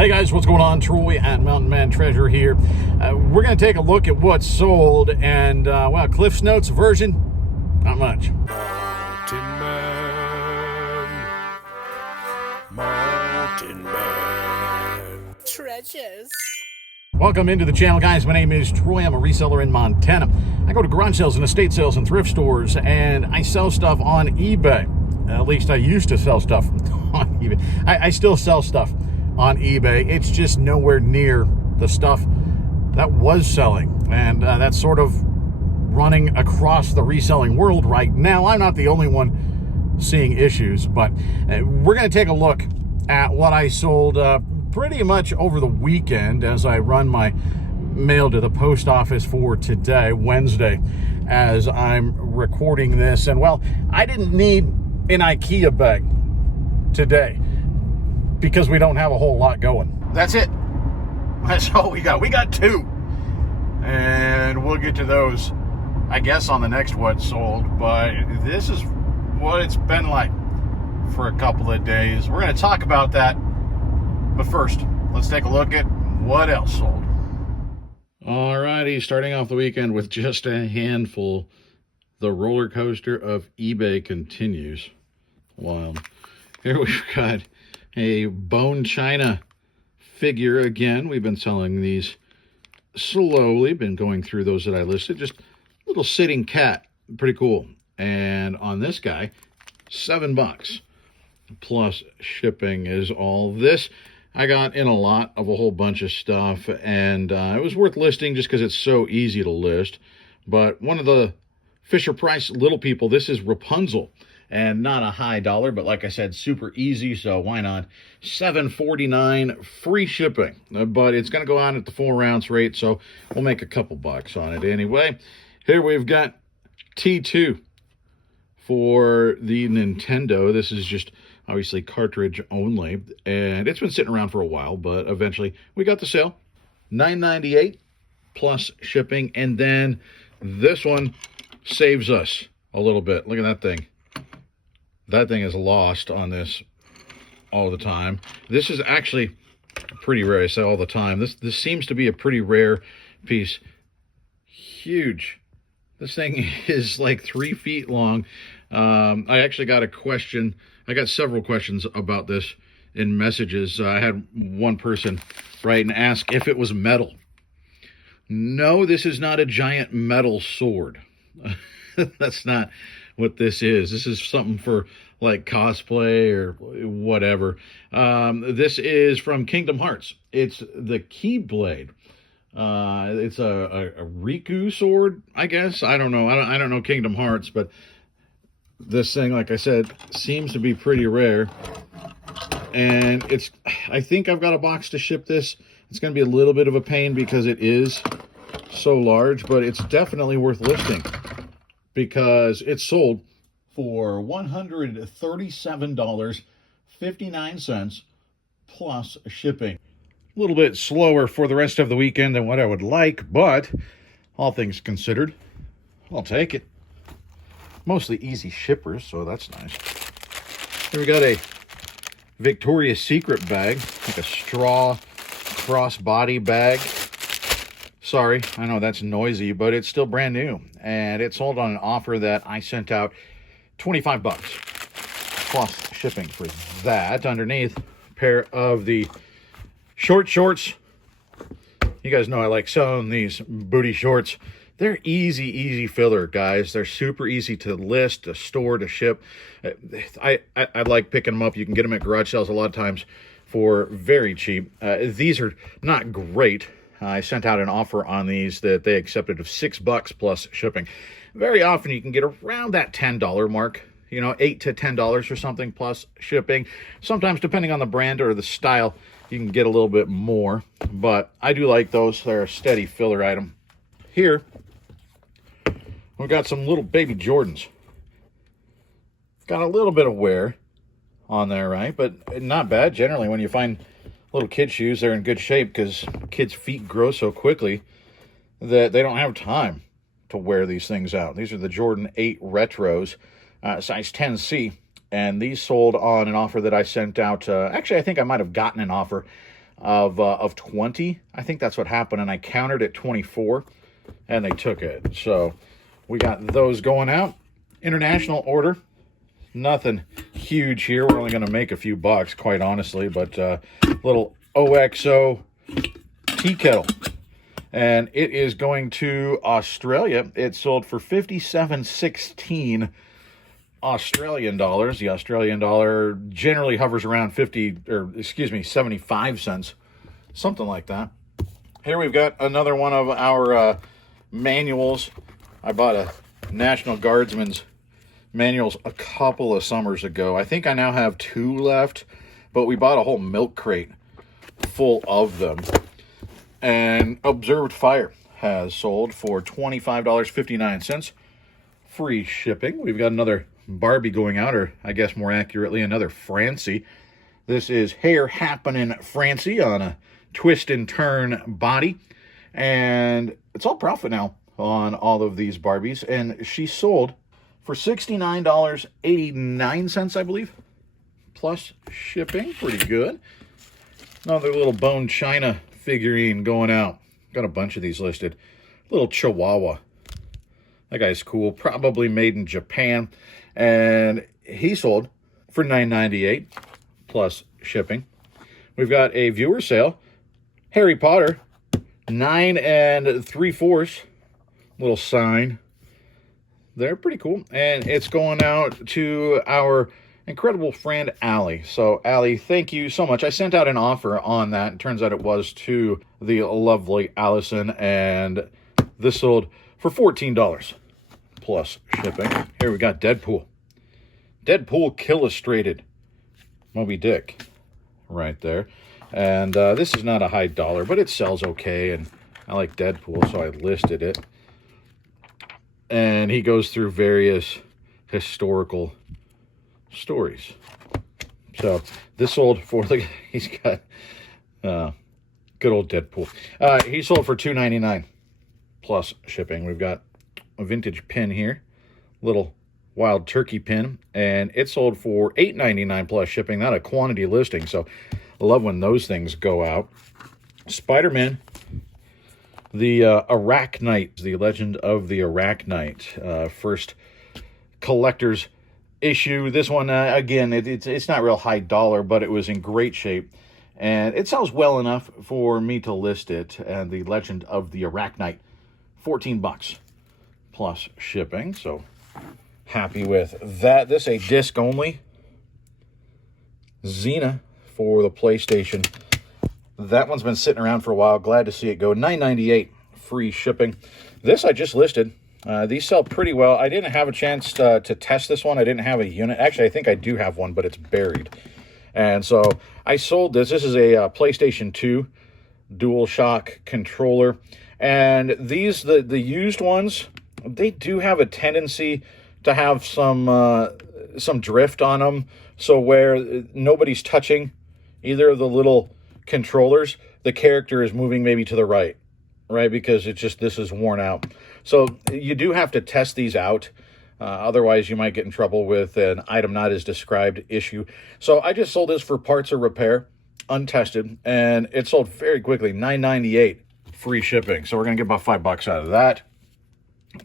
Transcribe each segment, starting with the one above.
Hey guys, what's going on? Troy at Mountain Man Treasure here. We're going to take a look at what's sold, and well, Cliff's Notes version, not much. Mountain Man Treasures. Welcome into the channel, guys. My name is Troy. I'm a reseller in Montana. I go to garage sales and estate sales and thrift stores, and I sell stuff on eBay. At least I used to sell stuff on eBay. I still sell stuff on eBay. It's just nowhere near the stuff that was selling, and that's sort of running across the reselling world right now. I'm not the only one seeing issues, but we're going to take a look at what I sold pretty much over the weekend as I run my mail to the post office for today, Wednesday, as I'm recording this. And well, I didn't need an IKEA bag today because we don't have a whole lot going. That's it. That's all we got. We got two. And we'll get to those, I guess, on the next What's Sold. But this is what it's been like for a couple of days. We're going to talk about that. But first, let's take a look at what else sold. Alrighty, starting off the weekend with just a handful. The roller coaster of eBay continues. Wild. Here we've got a bone china figure again. We've been selling these slowly, been going through those that I listed. Just a little sitting cat, pretty cool. And on this guy, $7 plus shipping is all this. I got in a lot of a whole bunch of stuff, and it was worth listing just because it's so easy to list. But one of the Fisher Price little people, this is Rapunzel. And not a high dollar, but like I said, super easy, so why not? $7.49 free shipping. But it's going to go out at the 4-ounce rate, so we'll make a couple bucks on it anyway. Here we've got T2 for the Nintendo. This is just obviously cartridge only, and it's been sitting around for a while, but eventually we got the sale. $9.98 plus shipping, and then this one saves us a little bit. Look at that thing. That thing is lost on this all the time. This is actually pretty rare. I say all the time. This seems to be a pretty rare piece. Huge. This thing is like 3 feet long. I actually got a question. I got several questions about this in messages. I had one person write and ask if it was metal. No, this is not a giant metal sword. That's not what this is. This is something for like cosplay or whatever. This is from Kingdom Hearts. It's the Keyblade. It's a Riku sword, I guess. I don't know. I don't know Kingdom Hearts, but this thing, like I said, seems to be pretty rare. And it's, I think I've got a box to ship this. It's going to be a little bit of a pain because it is so large, but it's definitely worth listing because it's sold for $137.59 plus shipping. A little bit slower for the rest of the weekend than what I would like, but all things considered, I'll take it. Mostly easy shippers, so that's nice. Here we got a Victoria's Secret bag, like a straw crossbody bag. Sorry, I know that's noisy, but it's still brand new. And it sold on an offer that I sent out $25 plus shipping for that. Underneath, a pair of the short shorts. You guys know I like selling these booty shorts. They're easy filler, guys. They're super easy to list, to store, to ship. I like picking them up. You can get them at garage sales a lot of times for very cheap. These are not great. I sent out an offer on these that they accepted of $6 plus shipping. Very often you can get around that $10 mark, you know, $8 to $10 or something plus shipping. Sometimes, depending on the brand or the style, you can get a little bit more. But I do like those. They're a steady filler item. Here, we've got some little baby Jordans. Got a little bit of wear on there, right? But not bad. Generally, when you find little kid shoes, they're in good shape because kids' feet grow so quickly that they don't have time to wear these things out. These are the Jordan 8 Retros, size 10C, and these sold on an offer that I sent out. Actually, I think I might have gotten an offer of 20. I think that's what happened, and I countered at 24, and they took it. So we got those going out. International order. Nothing huge here. We're only going to make a few bucks, quite honestly, but little OXO tea kettle. And it is going to Australia. It sold for 57.16 Australian dollars. The Australian dollar generally hovers around 75 cents, something like that. Here we've got another one of our manuals. I bought a National Guardsman's manuals a couple of summers ago. I think I now have 2 left, but we bought a whole milk crate full of them. And Observed Fire has sold for $25.59. Free shipping. We've got another Barbie going out, or I guess more accurately, another Francie. This is Hair Happening Francie on a twist and turn body. And it's all profit now on all of these Barbies. And she sold for $69.89, I believe, plus shipping. Pretty good. Another little bone china figurine going out. Got a bunch of these listed. Little Chihuahua. That guy's cool. Probably made in Japan. And he sold for $9.98 plus shipping. We've got a viewer sale. Harry Potter, 9 3/4. Little sign. They're pretty cool. And it's going out to our incredible friend Allie. So Allie, thank you so much. I sent out an offer on that. It turns out it was to the lovely Allison, and this sold for $14 plus shipping. Here we got Deadpool. Deadpool Illustrated Moby Dick right there. And this is not a high dollar, but it sells okay, and I like Deadpool, so I listed it. And he goes through various historical stories. So this sold for, look, he's got good old Deadpool. He sold for $2.99 plus shipping. We've got a vintage pin here, little wild turkey pin, and it sold for $8.99 plus shipping. Not a quantity listing, so I love when those things go out. Spider-Man, the Arachnite, the Legend of the Arachnite, first collector's issue. This one, again, it's not real high dollar, but it was in great shape, and it sells well enough for me to list it. And the Legend of the Arachnite, $14 plus shipping. So happy with that. This is a disc only Xena for the PlayStation. That one's been sitting around for a while. Glad to see it go. $9.98 free shipping. This I just listed. These sell pretty well. I didn't have a chance to test this one. I didn't have a unit. Actually, I think I do have one, but it's buried. And so I sold this. This is a PlayStation 2 DualShock controller. And these, the used ones, they do have a tendency to have some drift on them. So where nobody's touching either of the little controllers, the character is moving maybe to the right, because it's just, this is worn out. So you do have to test these out. Otherwise, you might get in trouble with an item not as described issue. So I just sold this for parts or repair, untested, and it sold very quickly, $9.98 free shipping. So we're going to get about $5 out of that.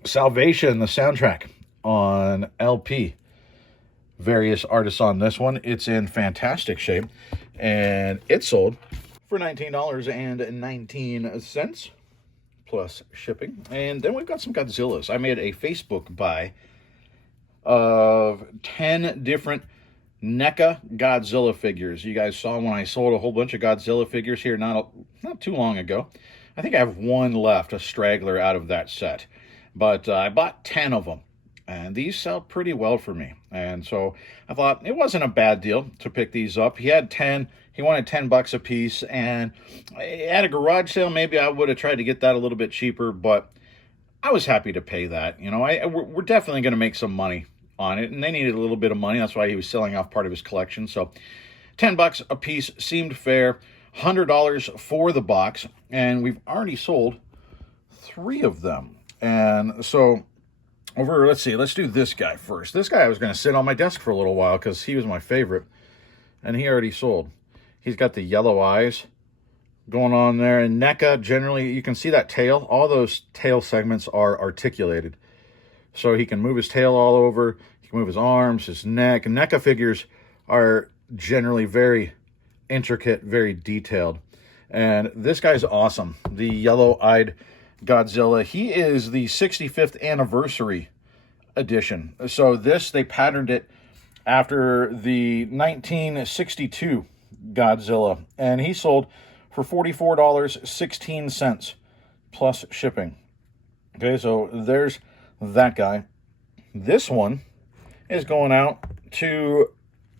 Salvation, the soundtrack on LP. Various artists on this one. It's in fantastic shape, and it sold for $19.19 plus shipping. And then we've got some Godzillas. I made a Facebook buy of 10 different NECA Godzilla figures. You guys saw when I sold a whole bunch of Godzilla figures here not too long ago. I think I have one left, a straggler out of that set. But I bought 10 of them, and these sell pretty well for me. And so I thought it wasn't a bad deal to pick these up. He had 10. He wanted $10 a piece, and at a garage sale, maybe I would have tried to get that a little bit cheaper, but I was happy to pay that. You know, we're definitely going to make some money on it, and they needed a little bit of money. That's why he was selling off part of his collection. So $10 a piece seemed fair. $100 for the box, and we've already sold 3 of them. And so let's do this guy first. This guy I was going to sit on my desk for a little while because he was my favorite, and he already sold. He's got the yellow eyes, going on there. And NECA, generally, you can see that tail. All those tail segments are articulated. So he can move his tail all over. He can move his arms, his neck. NECA figures are generally very intricate, very detailed. And this guy's awesome. The yellow-eyed Godzilla. He is the 65th anniversary edition. So this, they patterned it after the 1962 Godzilla. And he sold for $44.16 plus shipping. Okay, so there's that guy. This one is going out to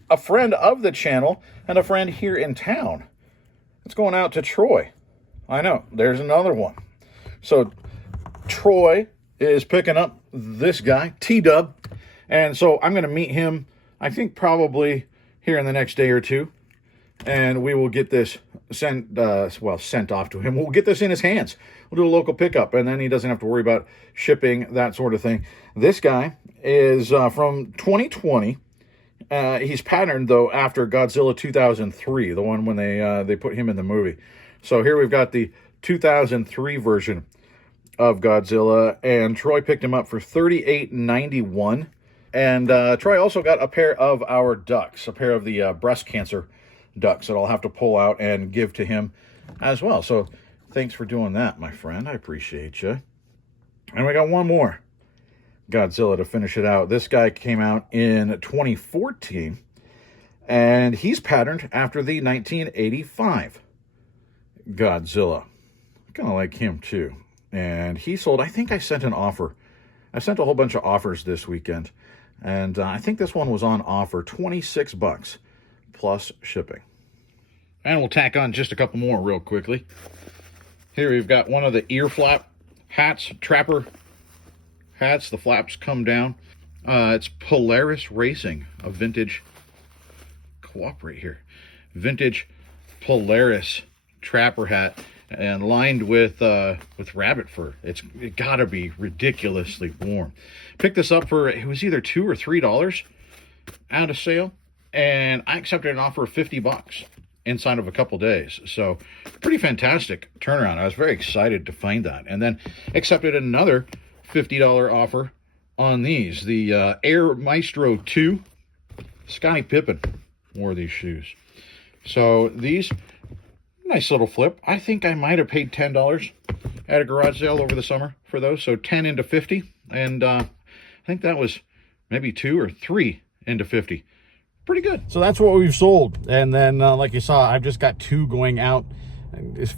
a friend of the channel and a friend here in town. It's going out to Troy. I know, there's another one. So Troy is picking up this guy, T-Dub. And so I'm going to meet him, I think probably here in the next day or two. And we will get this sent off to him. We'll get this in his hands. We'll do a local pickup, and then he doesn't have to worry about shipping, that sort of thing. This guy is from 2020. He's patterned, though, after Godzilla 2003, the one when they put him in the movie. So here we've got the 2003 version of Godzilla, and Troy picked him up for $38.91. And Troy also got a pair of our ducks, a pair of the breast cancer ducks that I'll have to pull out and give to him as well. So thanks for doing that, my friend. I appreciate you. And we got one more Godzilla to finish it out. This guy came out in 2014, and he's patterned after the 1985 Godzilla. Kind of like him too. And he sold, I think I sent an offer. I sent a whole bunch of offers this weekend, and I think this one was on offer, $26 plus shipping. And we'll tack on just a couple more real quickly. Here we've got one of the ear flap hats, trapper hats. The flaps come down. It's Polaris Racing, a vintage, cooperate here, vintage Polaris trapper hat, and lined with rabbit fur. It gotta be ridiculously warm. Picked this up for, it was either $2 or $3 out of sale, and I accepted an offer of $50 inside of a couple days. So pretty fantastic turnaround. I was very excited to find that, and then accepted another $50 offer on these. The Air Maestro 2. Scottie Pippen wore these shoes. So these, nice little flip. I think I might have paid $10 at a garage sale over the summer for those. So 10 into 50. And I think that was maybe 2 or 3 into 50. Pretty good. So that's what we've sold. And then, like you saw, I've just got 2 going out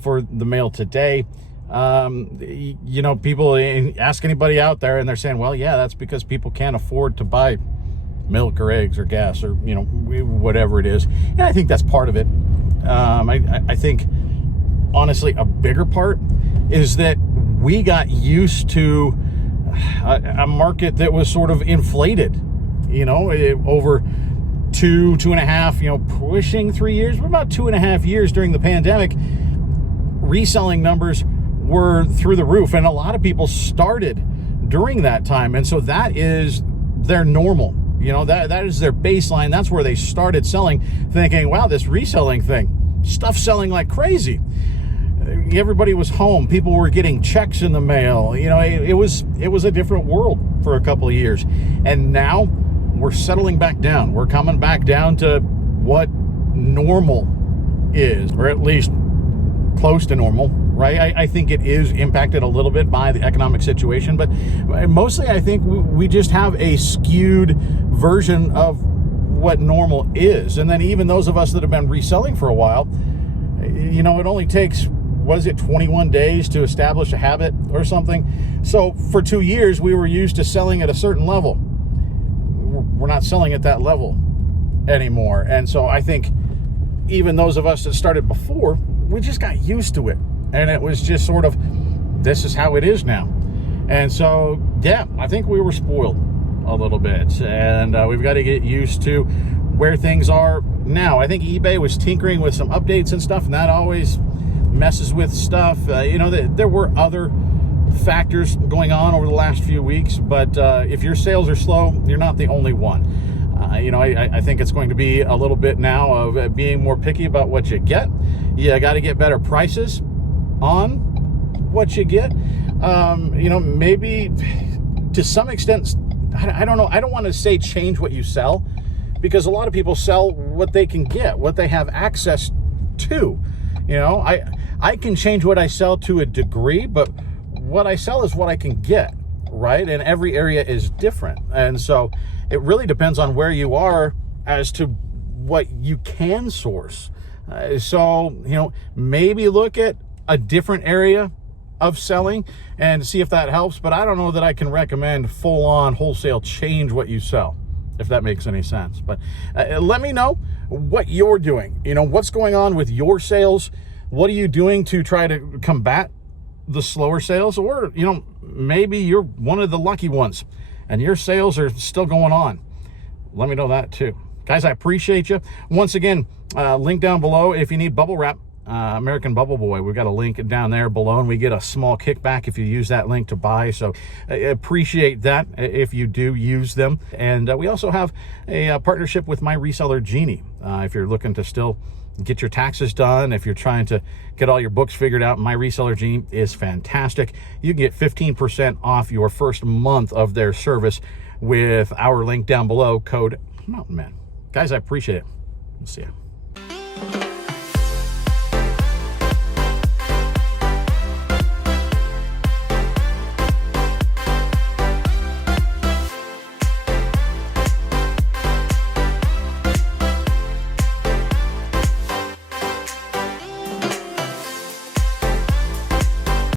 for the mail today. You know, people ask anybody out there and they're saying, well, yeah, that's because people can't afford to buy milk or eggs or gas or, you know, whatever it is. And I think that's part of it. I think, honestly, a bigger part is that we got used to a market that was sort of inflated, you know, over 2.5, you know, pushing 3 years, but about 2.5 years during the pandemic. Reselling numbers were through the roof, and a lot of people started during that time, and so that is their normal. You know, that is their baseline. That's where they started selling, thinking, wow, this reselling thing, stuff's selling like crazy. Everybody was home. People were getting checks in the mail. You know, it was a different world for a couple of years. And now we're settling back down. We're coming back down to what normal is, or at least close to normal, right? I think it is impacted a little bit by the economic situation, but mostly I think we just have a skewed version of what normal is. And then even those of us that have been reselling for a while, you know, it only takes, what is it, 21 days to establish a habit or something. So for 2 years, we were used to selling at a certain level. We're not selling at that level anymore. And so I think even those of us that started before, we just got used to it. And it was just sort of, this is how it is now. And so, yeah, I think we were spoiled a little bit. And we've got to get used to where things are now. I think eBay was tinkering with some updates and stuff, and that always messes with stuff. You know, there were other factors going on over the last few weeks, but if your sales are slow, you're not the only one. I think it's going to be a little bit now of being more picky about what you get. You got to get better prices on what you get. Maybe to some extent, I don't know. I don't want to say change what you sell, because a lot of people sell what they can get, what they have access to. I can change what I sell to a degree, but what I sell is what I can get, right? And every area is different. And so it really depends on where you are as to what you can source. Maybe look at a different area of selling and see if that helps. But I don't know that I can recommend full on wholesale change what you sell, if that makes any sense. But let me know what you're doing. What's going on with your sales? What are you doing to try to combat the slower sales? Or, maybe you're one of the lucky ones and your sales are still going on. Let me know that too. Guys, I appreciate you. Once again, link down below if you need bubble wrap. American Bubble Boy, we've got a link down there below, and we get a small kickback if you use that link to buy. So I appreciate that if you do use them. And we also have a partnership with My Reseller Genie. If you're looking to still get your taxes done, if you're trying to get all your books figured out, My Reseller Genie is fantastic. You can get 15% off your first month of their service with our link down below, code Mountain Man. Guys, I appreciate it. We'll see you.